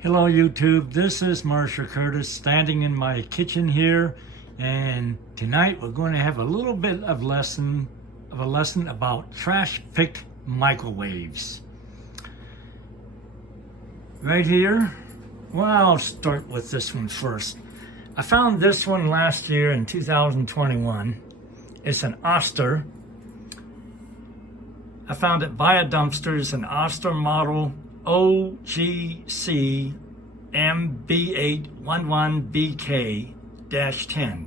Hello YouTube, this is Marcia Curtis standing in my kitchen here, and tonight we're going to have a little bit of a lesson about trash picked microwaves. Right here, well, I'll start with this one first. I found this one last year in 2021. It's an Oster. I found it by a dumpster. It's an Oster model OGC MB811BK-10.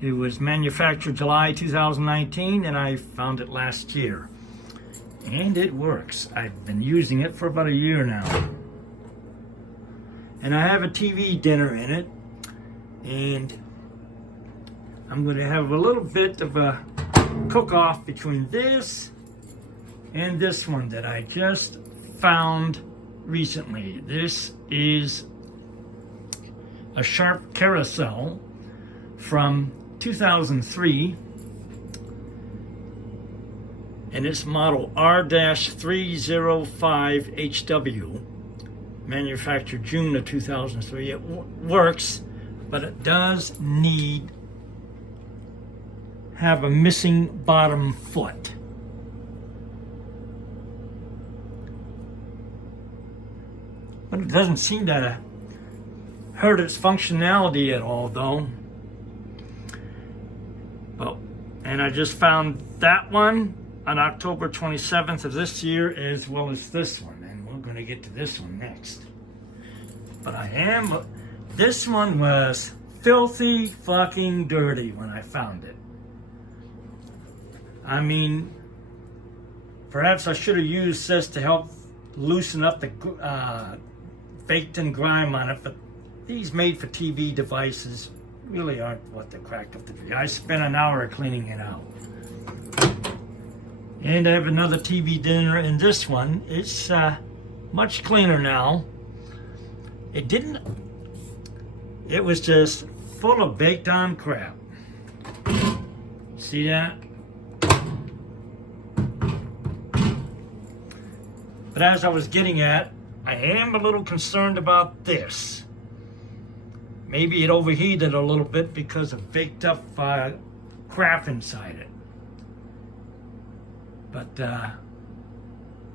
It was manufactured July 2019 and I found it last year. And it works. I've been using it for about a year now. And I have a TV dinner in it. And I'm going to have a little bit of a cook-off between this and this one that I just found recently. This is a Sharp Carousel from 2003, and it's model R-305HW, manufactured June of 2003. It works, but it does have a missing bottom foot. But it doesn't seem to hurt its functionality at all, though. And I just found that one on October 27th of this year, as well as this one. And we're going to get to this one next. But this one was filthy fucking dirty when I found it. I mean, perhaps I should have used this to help loosen up the baked-in grime on it, but these made-for-TV devices really aren't what they're cracked up to be. I spent an hour cleaning it out. And I have another TV dinner in this one. It's much cleaner now. It was just full of baked-on crap. See that? But as I was getting at, I am a little concerned about this. Maybe it overheated a little bit because of baked up crap inside it. But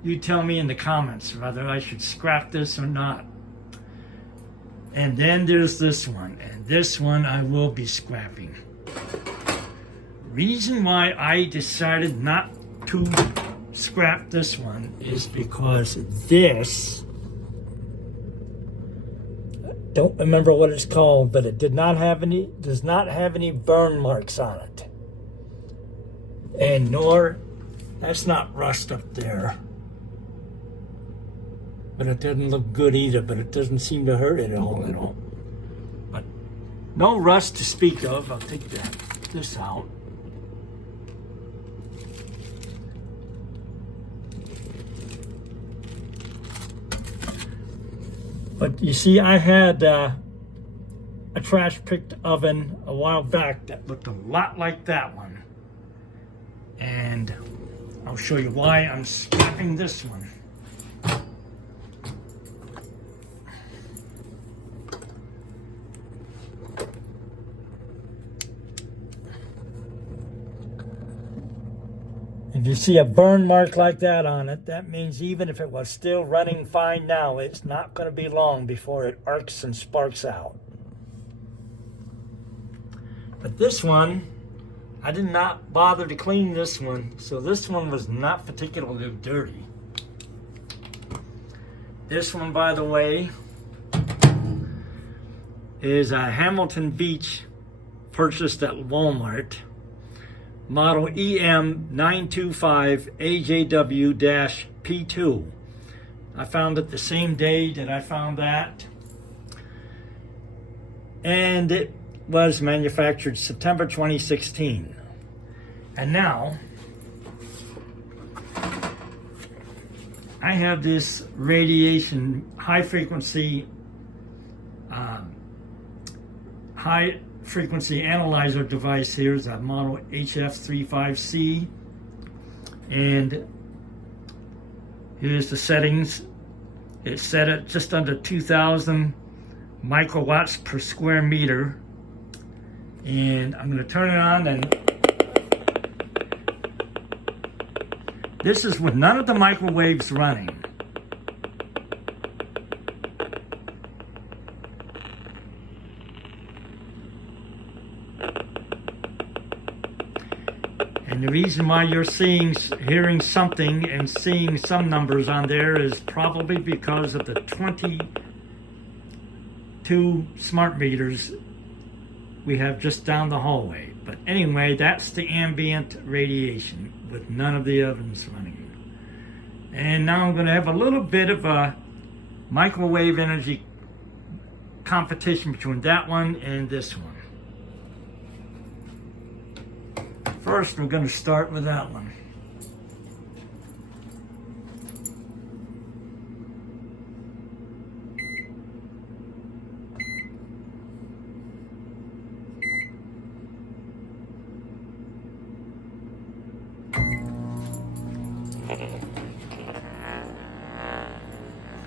you tell me in the comments whether I should scrap this or not. And then there's this one, and this one I will be scrapping. Reason why I decided not to scrap this one is because this, don't remember what it's called, but it does not have any burn marks on it. And that's not rust up there. But it doesn't look good either, but it doesn't seem to hurt it at all. But no rust to speak of. I'll take this out. But you see, I had a trash picked oven a while back that looked a lot like that one. And I'll show you why I'm scrapping this one. If you see a burn mark like that on it, that means even if it was still running fine now, it's not going to be long before it arcs and sparks out. But this one, I did not bother to clean this one, so this one was not particularly dirty. This one, by the way, is a Hamilton Beach purchased at Walmart. Model EM925AJW-P2. I found it the same day that I found that. And it was manufactured September 2016. And now, I have this radiation high frequency analyzer device here. Is a model HF35C, and here's the settings It's set at just under 2,000 microwatts per square meter. And I'm going to turn it on, and this is with none of the microwaves running. And the reason why you're hearing something and seeing some numbers on there is probably because of the 22 smart meters we have just down the hallway. But anyway, that's the ambient radiation with none of the ovens running. And now I'm going to have a little bit of a microwave energy competition between that one and this one. First, we're going to start with that one.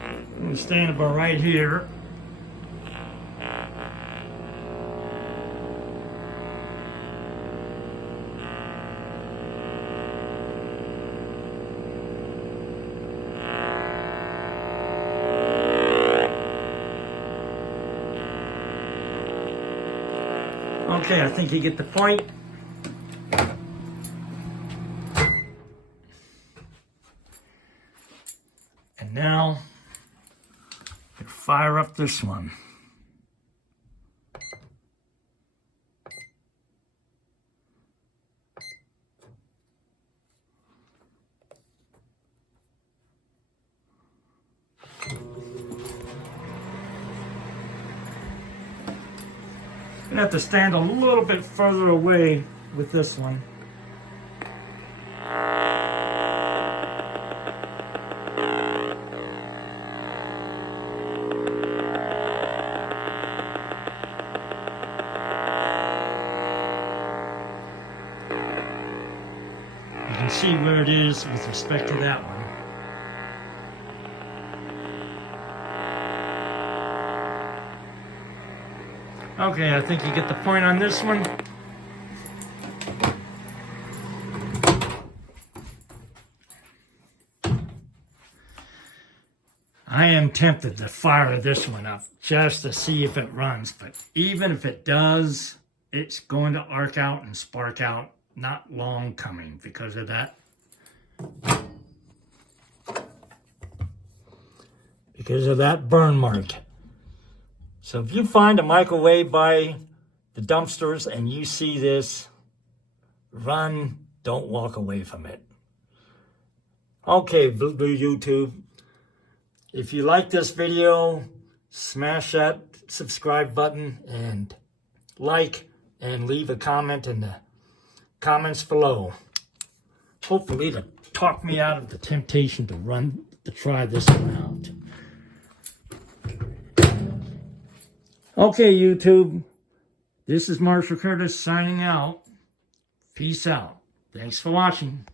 I'm going to stand about right here. Okay, I think you get the point. And now, fire up this one. I'm gonna have to stand a little bit further away with this one. You can see where it is with respect to that one. Okay, I think you get the point on this one. I am tempted to fire this one up just to see if it runs, but even if it does, it's going to arc out and spark out not long coming because of that. Because of that burn mark. So if you find a microwave by the dumpsters and you see this, run, don't walk away from it. Okay, Blue YouTube. If you like this video, smash that subscribe button and like and leave a comment in the comments below. Hopefully to talk me out of the temptation to try this one out. Okay, YouTube, this is Marshall Curtis signing out. Peace out. Thanks for watching.